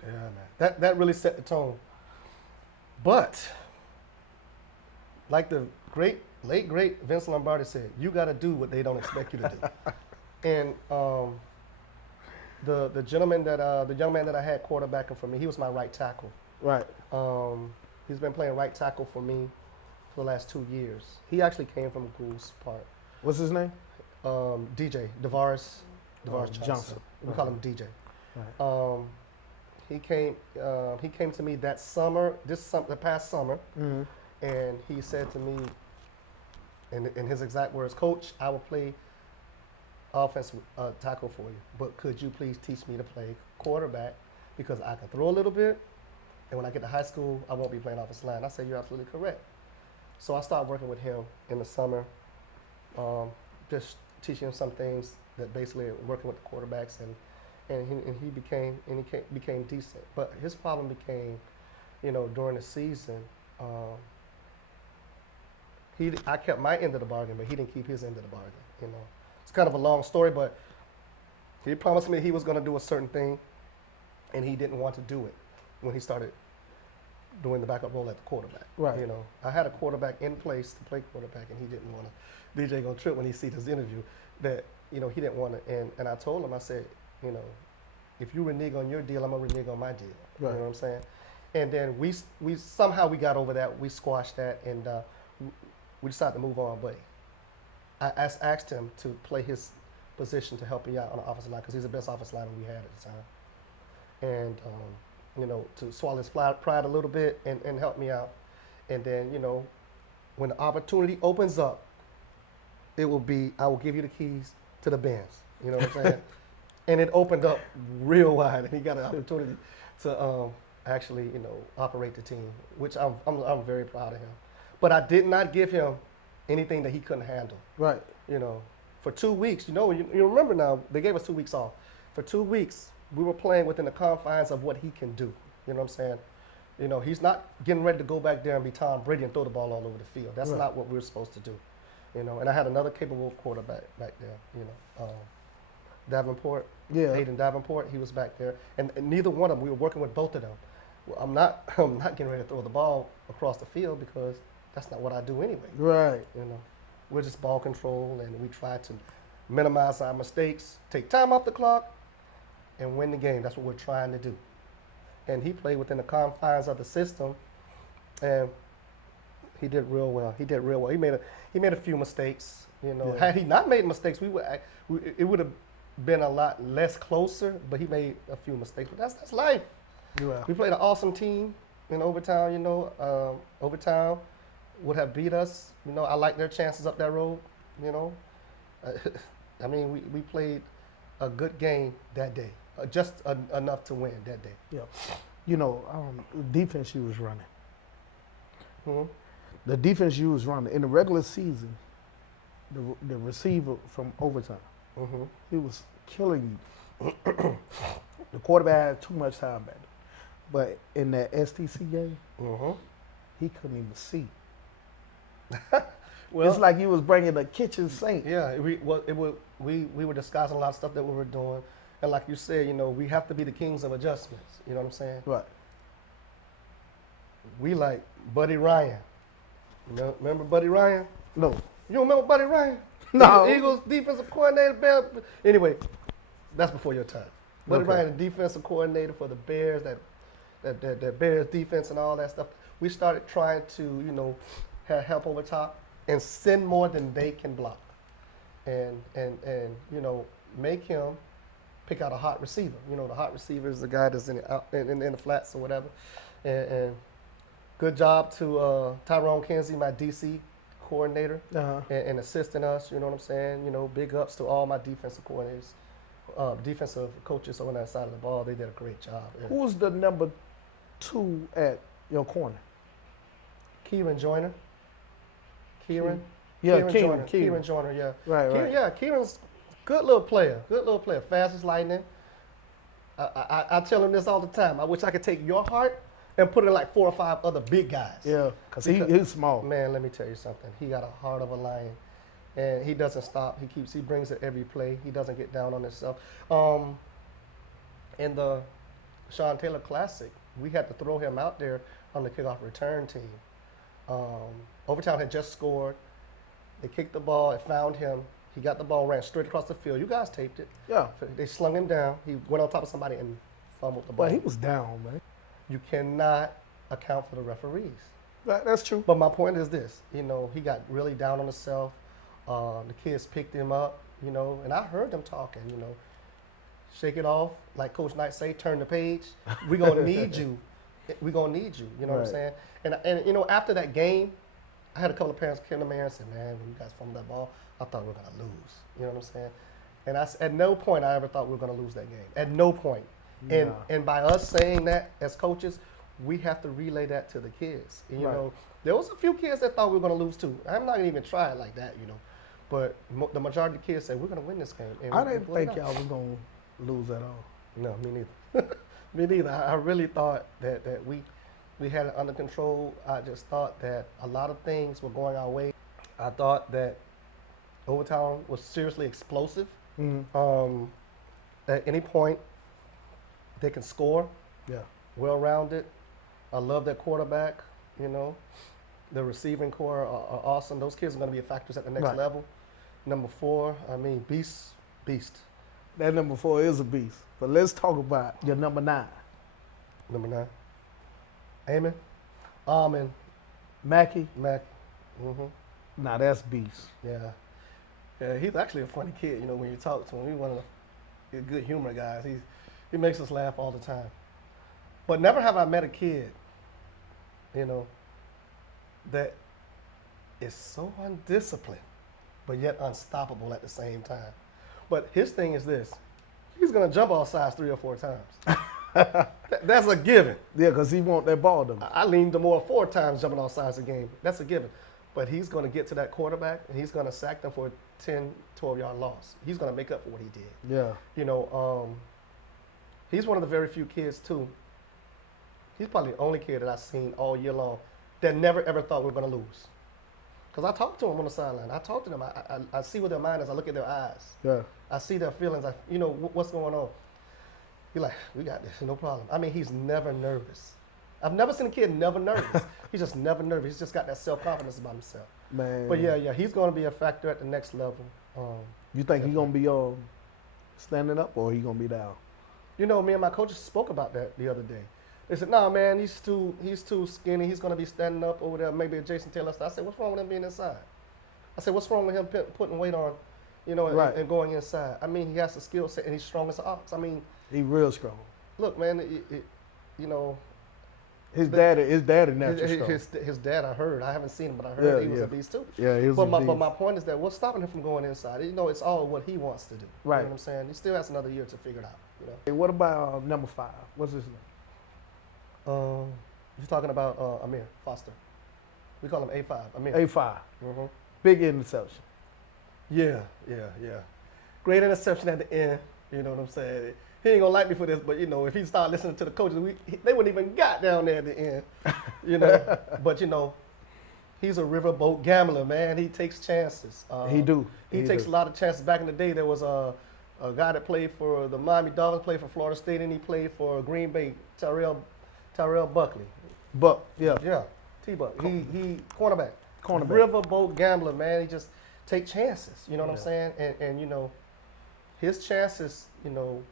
Yeah, man. That really set the tone. But, like the late great Vince Lombardi said, you got to do what they don't expect you to do. And the gentleman the young man that I had quarterbacking for me, he was my right tackle. Right. He's been playing right tackle for me for the last 2 years. He actually came from Goose Park. What's his name? DJ, DeVaris Johnson. We call him DJ. Right. He came to me that summer, the past summer, and he said to me, in his exact words, "Coach, I will play offensive tackle for you, but could you please teach me to play quarterback because I can throw a little bit, and when I get to high school, I won't be playing offensive line." I said, "You're absolutely correct." So I started working with him in the summer, just teaching him some things that basically working with the quarterbacks, and he became decent. But his problem became, during the season, I kept my end of the bargain, but he didn't keep his end of the bargain. It's kind of a long story, but he promised me he was going to do a certain thing, and he didn't want to do it when he started doing the backup role at the quarterback. Right. I had a quarterback in place to play quarterback, and he didn't want to. DJ gonna trip when he sees this interview that he didn't want to. And I told him, I said, if you renege on your deal, I'm gonna renege on my deal. Right. You know what I'm saying? And then we somehow we got over that. We squashed that, and we decided to move on. But I asked him to play his position to help me out on the offensive line because he's the best offensive lineman we had at the time. And to swallow his pride a little bit and help me out. And then when the opportunity opens up, I will give you the keys to the Benz. You know what I'm saying? And it opened up real wide, and he got an opportunity to actually, operate the team, which I'm very proud of him. But I did not give him anything that he couldn't handle. Right. For 2 weeks, you remember now, they gave us 2 weeks off. For 2 weeks, we were playing within the confines of what he can do. You know what I'm saying? He's not getting ready to go back there and be Tom Brady and throw the ball all over the field. That's not what we're supposed to do. And I had another capable quarterback back there, Davenport, Hayden Davenport, he was back there. And neither one of them, we were working with both of them. Well, I'm not getting ready to throw the ball across the field because that's not what I do anyway. Right. We're just ball control, and we try to minimize our mistakes, take time off the clock, and win the game. That's what we're trying to do. And he played within the confines of the system, and he did real well. He made a few mistakes. Had he not made mistakes, it would have been a lot less closer. But he made a few mistakes. But that's life. Yeah. We played an awesome team in Overtown. Overtown would have beat us. I like their chances up that road. I mean, we played a good game that day, just enough to win that day. Yeah. Defense you was running. Mm-hmm. The defense you was running in the regular season, the receiver from Overtown, he was killing you. The quarterback had too much time back there. But in that STC game, he couldn't even see. Well, it's like he was bringing a kitchen sink. Yeah, we were discussing a lot of stuff that we were doing, and like you said, we have to be the kings of adjustments. You know what I'm saying? Right. We like Buddy Ryan. Remember Buddy Ryan? No. You don't remember Buddy Ryan? No. Eagles defensive coordinator. Anyway, that's before your time. Buddy Ryan, the defensive coordinator for the Bears, that Bears defense and all that stuff. We started trying to, have help over top and send more than they can block, and make him pick out a hot receiver. The hot receiver is the guy that's in the flats or whatever. And good job to Tyrone Kinsey, my DC coordinator, and assisting us. You know what I'm saying? Big ups to all my defensive coordinators, defensive coaches on that side of the ball. They did a great job. Who was the number 2 at your corner? Kieran Joyner. Kieran Joyner, yeah. Right. Yeah, Kieran's good little player. Fast as lightning. I tell him this all the time. I wish I could take your heart and put it in like 4 or 5 other big guys. Yeah, because he's small. Man, let me tell you something. He got a heart of a lion, and he doesn't stop. He brings it every play. He doesn't get down on himself. In the Sean Taylor Classic, we had to throw him out there on the kickoff return team. Overtown had just scored. They kicked the ball. It found him. He got the ball, ran straight across the field. You guys taped it. Yeah. They slung him down. He went on top of somebody and fumbled the ball. But he was down, man. You cannot account for the referees. That's true. But my point is this, you know, he got really down on himself. The kids picked him up, you know, and I heard them talking, you know, shake it off, like Coach Knight say, turn the page. We're going to need you. We're going to need you, you know what I'm saying? And, you know, after that game, I had a couple of parents come to me and said, man, when you guys fumbled that ball, I thought we were going to lose. You know what I'm saying? And at no point I ever thought we were going to lose that game. At no point. And by us saying that as coaches, we have to relay that to the kids. And, you know, there was a few kids that thought we were going to lose too. I'm not going to even try it like that, you know. But the majority of the kids said, we're going to win this game. And I didn't think y'all was going to lose at all. No, me neither. Me neither. I really thought that we had it under control. I just thought that a lot of things were going our way. I thought that Overtown was seriously explosive. At any point, they can score. Yeah. Well-rounded. I love their quarterback, you know. The receiving core are awesome. Those kids are going to be factors at the next level. Number 4, I mean, beast. That number 4 is a beast. But let's talk about your number 9. Number 9. Amen. Almond. Mackey. Nah, that's beast. Yeah, he's actually a funny kid, you know, when you talk to him. He's one of the good humor guys. He makes us laugh all the time. But never have I met a kid, you know, that is so undisciplined, but yet unstoppable at the same time. But his thing is this. He's going to jump all sides 3 or 4 times. That's a given. Yeah, because he want that ball to. I leaned him more 4 times jumping all sides of the game. That's a given. But he's going to get to that quarterback, and he's going to sack them for a 10, 12-yard loss. He's going to make up for what he did. Yeah. You know, he's one of the very few kids, too. He's probably the only kid that I've seen all year long that never, ever thought we were going to lose. Because I talked to him on the sideline. I talked to them. I see what their mind is. I look at their eyes. Yeah. I see their feelings. You know, what's going on? He's like, we got this, no problem. I mean, he's never nervous. I've never seen a kid never nervous. He's just never nervous. He's just got that self-confidence about himself. Man. But yeah, he's going to be a factor at the next level. You think he's going to be standing up or he going to be down? You know, me and my coaches spoke about that the other day. They said, nah, man, he's too skinny. He's going to be standing up over there, maybe Jason Taylor. I said, what's wrong with him being inside? I said, what's wrong with him putting weight on, you know, and going inside? I mean, he has the skill set, and he's strong as an ox. I mean. He's real strong. Look, man, you know. His daddy natural strong. His dad, I heard. I haven't seen him, but I heard he was a beast, too. Yeah, he was a beast. But my point is that what's stopping him from going inside? You know, it's all what he wants to do. Right. You know what I'm saying? He still has another year to figure it out. You know? Hey, what about number 5? What's his name? You're talking about Amir Foster. We call him A5. Amir. A5. Big interception. Yeah. Great interception at the end. You know what I'm saying? He ain't gonna like me for this, but you know, if he start listening to the coaches, they wouldn't even got down there at the end. You know, but you know, he's a riverboat gambler, man. He takes chances. He takes a lot of chances. Back in the day, there was a guy that played for the Miami Dolphins, played for Florida State, and he played for Green Bay. Tyrell Buckley. Yeah. T-Buck. He cornerback. Riverboat gambler, man. He just take chances. You know what I'm saying? And you know, his chances, you know,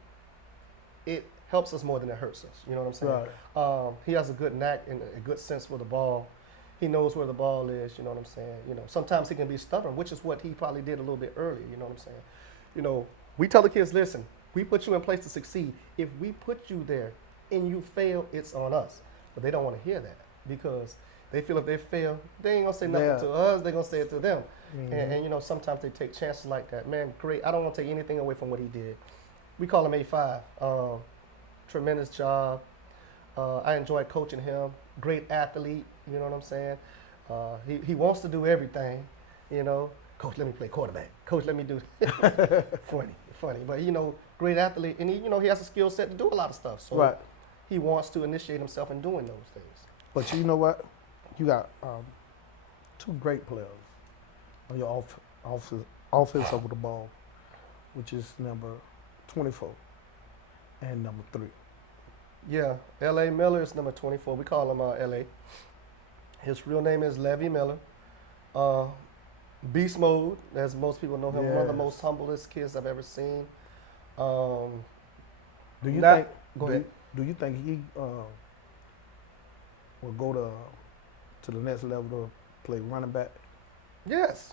it helps us more than it hurts us. You know what I'm saying? Right. He has a good knack and a good sense for the ball. He knows where the ball is. You know what I'm saying? You know, sometimes he can be stubborn, which is what he probably did a little bit earlier. You know what I'm saying? You know, we tell the kids, listen, we put you in place to succeed. If we put you there and you fail, it's on us. But they don't want to hear that because they feel if they fail, they ain't going to say nothing to us. They're going to say it to them. And, you know, sometimes they take chances like that. Man, great. I don't want to take anything away from what he did. We call him A5. Tremendous job. I enjoy coaching him. Great athlete. You know what I'm saying? He wants to do everything. You know, coach, let me play quarterback. Coach, let me do. funny. But you know, great athlete, and he has a skill set to do a lot of stuff. So he wants to initiate himself in doing those things. But you know what? You got 2 great players on your offense over the ball, which is number 24 and number 3. Yeah, L.A. Miller is number 24. We call him L.A. His real name is Levy Miller. Beast mode, as most people know him. One of the most humblest kids I've ever seen. Do you think he will go to the next level to play running back Yes.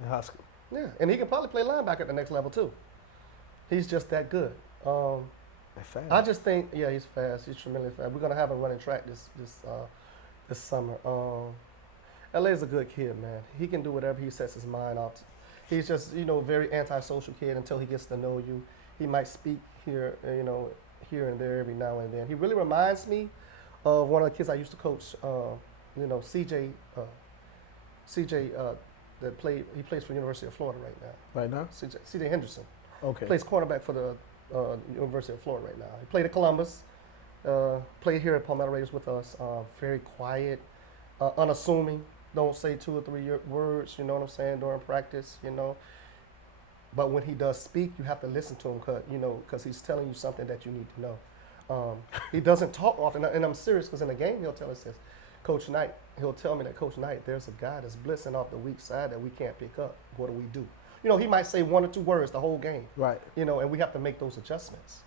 in high school? Yeah, and he can probably play linebacker at the next level too. He's just that good. That's fast. I just think, yeah, he's fast. He's tremendously fast. We're gonna have him running track this summer. LA's a good kid, man. He can do whatever he sets his mind out. He's just, very antisocial kid until he gets to know you. He might speak here, here and there every now and then. He really reminds me of one of the kids I used to coach. CJ. He plays for the University of Florida right now. Right now? CJ Henderson. Okay. Plays cornerback for the University of Florida right now. He played at Columbus. Played here at Palmetto Raiders with us. Very quiet, unassuming. Don't say 2 or 3 words. You know what I'm saying, during practice. But when he does speak, you have to listen to him, because he's telling you something that you need to know. He doesn't talk often, and I'm serious, because in the game he'll tell us this. Coach Knight, he'll tell me that, Coach Knight, there's a guy that's blitzing off the weak side that we can't pick up. What do we do? He might say 1 or 2 words the whole game. Right. And we have to make those adjustments.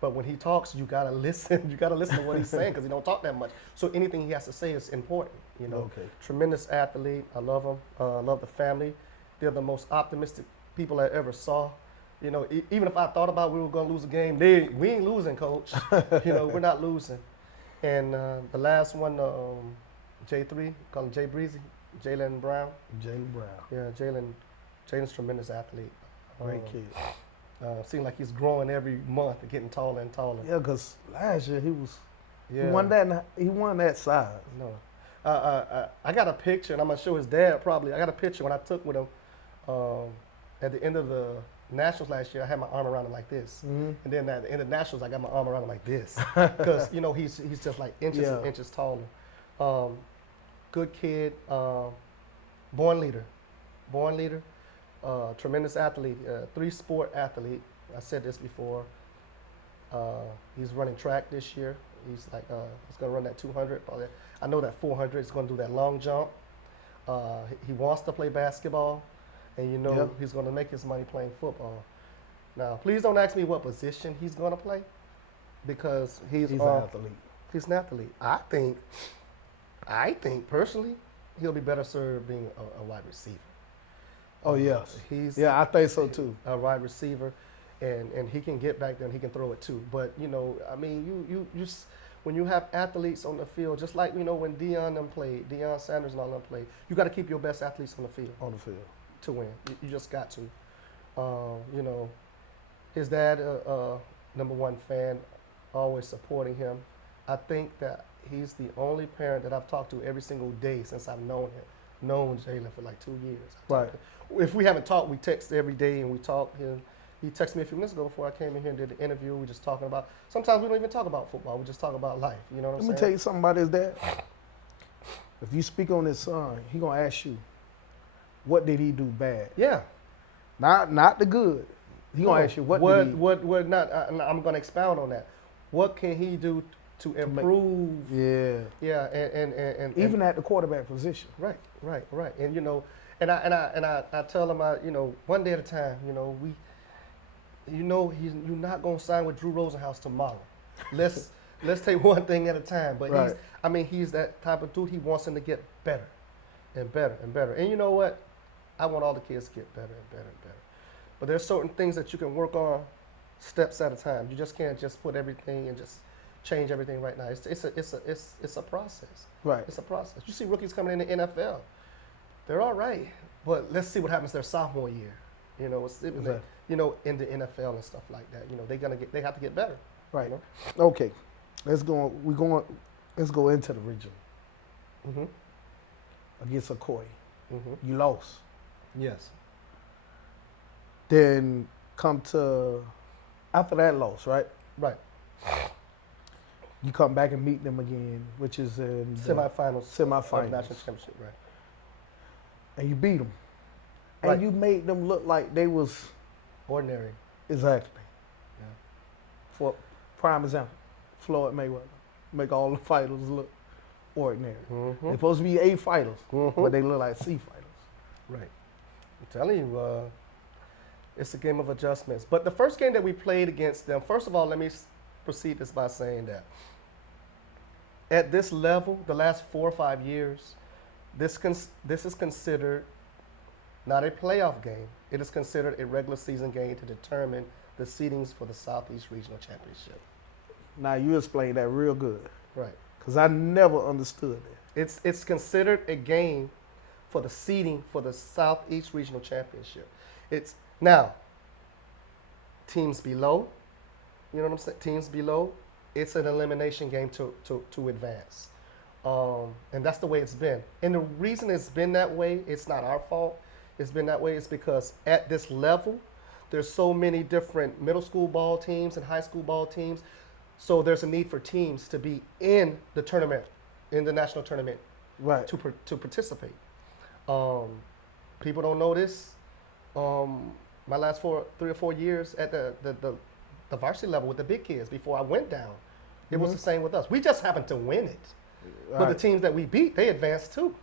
But when he talks, you gotta listen. You gotta listen to what he's saying, because he don't talk that much. So anything he has to say is important. Okay. Tremendous athlete. I love him. Love the family. They're the most optimistic people I ever saw. Even if I thought about we were gonna lose a game, we ain't losing, Coach. We're not losing. And the last one, J3, call him Jay Breezy, Jalen Brown. Jalen Brown. Yeah, Jalen's a tremendous athlete. Great kid. Seems like he's growing every month and getting taller and taller. Yeah, because last year he Yeah. he won that size. No. I got a picture, and I'm going to show his dad probably. I got a picture when I took with him at the end of the Nationals last year. I had my arm around him like this. Mm-hmm. And then at the end of Nationals, I got my arm around him like this. Because, he's just like inches and inches taller. Good kid, born leader. Tremendous athlete, 3-sport athlete. I said this before. He's running track this year. He's going to run that 200. Probably. I know that 400. He's going to do that long jump. He wants to play basketball, and he's going to make his money playing football. Now, please don't ask me what position he's going to play, because he's an athlete. He's an athlete. I think personally, he'll be better served being a wide receiver. Oh, yes. I think so too. A wide receiver, and he can get back there and he can throw it too. But when you have athletes on the field, just like when Deion Sanders and all them played, you got to keep your best athletes on the field. To win, you just got to. His dad, #1 fan, always supporting him. I think that he's the only parent that I've talked to every single day since I've known Jalen for like 2 years. Right. If we haven't talked, we text every day, and we talk. He texted me a few minutes ago before I came in here and did the interview. We just talking about. Sometimes we don't even talk about football. We just talk about life. You know what I'm saying? Let me tell you something about his dad. If you speak on his son, he gonna ask you, what did he do bad? Yeah. Not the good. He gonna ask you what not. I'm gonna expound on that. What can he do to improve? Yeah, and even at the quarterback position. Right. And I tell him, one day at a time. You're not gonna sign with Drew Rosenhaus tomorrow. Let's take one thing at a time. But he's that type of dude. He wants him to get better and better and better. And you know what? I want all the kids to get better and better and better. But there's certain things that you can work on steps at a time. You just can't just put everything and just change everything right now. It's a process. Right. It's a process. You see rookies coming in the NFL. They're all right, but let's see what happens their sophomore year. In the NFL and stuff like that. They have to get better. Right. Okay. Let's go into the region. Mm-hmm. Against Ocoee. Mm-hmm. You lost. Yes. Then come to after that loss, right? Right. You come back and meet them again, which is in the semifinals. National championship, right? And you beat them. Right. And you made them look like they was ordinary. Exactly. Yeah. For prime example, Floyd Mayweather make all the fighters look ordinary. Mm-hmm. They're supposed to be A fighters, mm-hmm. but they look like C fighters. Right. I'm telling you, it's a game of adjustments. But the first game that we played against them, first of all, let me proceed this by saying that at this level, the last 4 or 5 years, this is considered not a playoff game. It is considered a regular season game to determine the seedings for the Southeast Regional Championship. Now you explained that real good, Right. because I never understood that. It's considered a game for the seeding for the Southeast Regional Championship. It's now teams below, you know what I'm saying? Teams below, it's an elimination game to advance. And that's the way it's been. And the reason it's been that way, it's not our fault. It's been that way is because at this level, there's so many different middle school ball teams and high school ball teams. So there's a need for teams to be in the tournament, in the national tournament, Right. to participate. People don't know this. My last 3 or 4 years at the varsity level with the big kids before I went down, it was the same with us. We just happened to win it. But the Right. teams that we beat, they advanced too.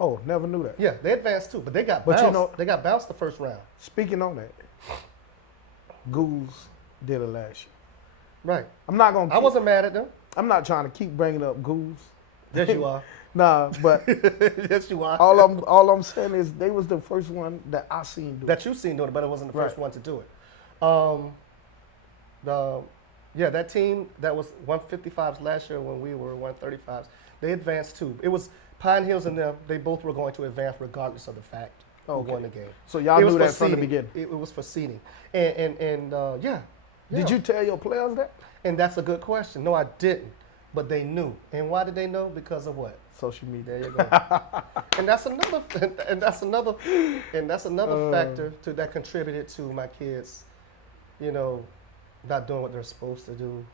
Oh, never knew that. Yeah, they advanced too, but they got But bounced. you know- They got bounced the first round. Speaking on that, Ghouls did it last year. Right. I'm not gonna. I wasn't mad at them. I'm not trying to keep bringing up Ghouls. Yes, you are. Nah, but Yes, you are. all I'm saying is they was the first one that I seen do it. That you've seen doing it, but it wasn't the first Right. one to do it. That team that was 155s last year when we were 135s, they advanced too. It was Pine Hills and them. They both were going to advance regardless of the fact who Okay. won the game. So y'all It was knew for that from the seeding. beginning. It was for seeding, and yeah. Did you tell your players that? And that's a good question. No, I didn't, but they knew. And why did they know? Because of what? Social media. There you go. and that's another factor that contributed to my kids, not doing what they're supposed to do,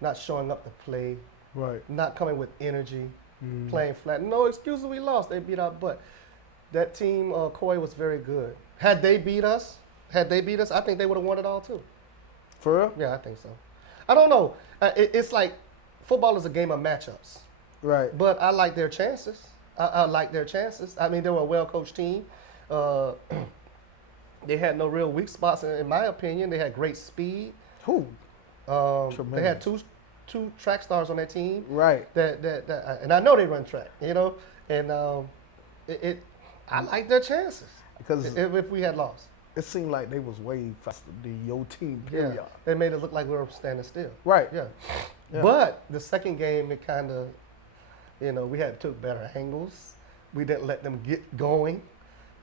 not showing up to play, Right. not coming with energy, Mm. playing flat. No excuses, we lost. They beat our butt. That team, Coy, was very good. Had they beat us, I think they would have won it all too. For real? Yeah, I think so. I don't know. It's like football is a game of matchups. Right. But I like their chances. I like their chances. I mean, they were a well-coached team. They had no real weak spots, in my opinion. They had great speed. Who? They had two track stars on their team. Right. And I know they run track, And I like their chances. Because If we had lost. it seemed like they was way faster than your team, Yeah. period. They made it look like we were standing still. Right. Yeah. Yeah. But the second game, it kind of, we took better angles. We didn't let them get going.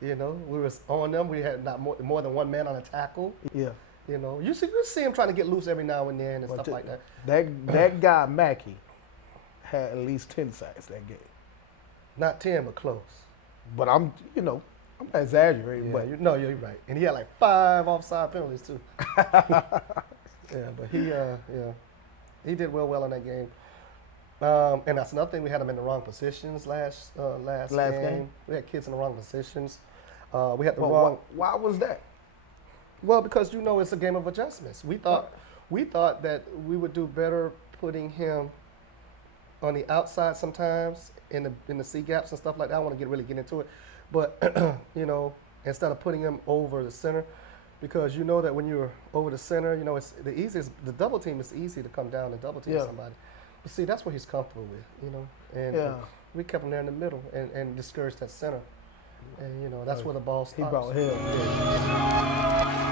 We was on them. We had not more than one man on a tackle. Yeah. You see him trying to get loose every now and then and But stuff like that. That guy Mackey had at least 10 sacks that game. Not 10, but close. But I'm not exaggerating, but You're right. And he had like 5 offside penalties too. Yeah, but he did well in that game. And that's another thing. We had them in the wrong positions last game. We had kids in the wrong positions. We had the wrong. Why was that? Well, because it's a game of adjustments. We thought that we would do better putting him on the outside sometimes in the C gaps and stuff like that. I want to really get into it, but instead of putting him over the center, because that when you're over the center, it's the easiest. The double team is easy to come down and double team somebody. But see, that's what he's comfortable with, And we kept him there in the middle and discouraged that center. And that's where the ball starts. He brought hell.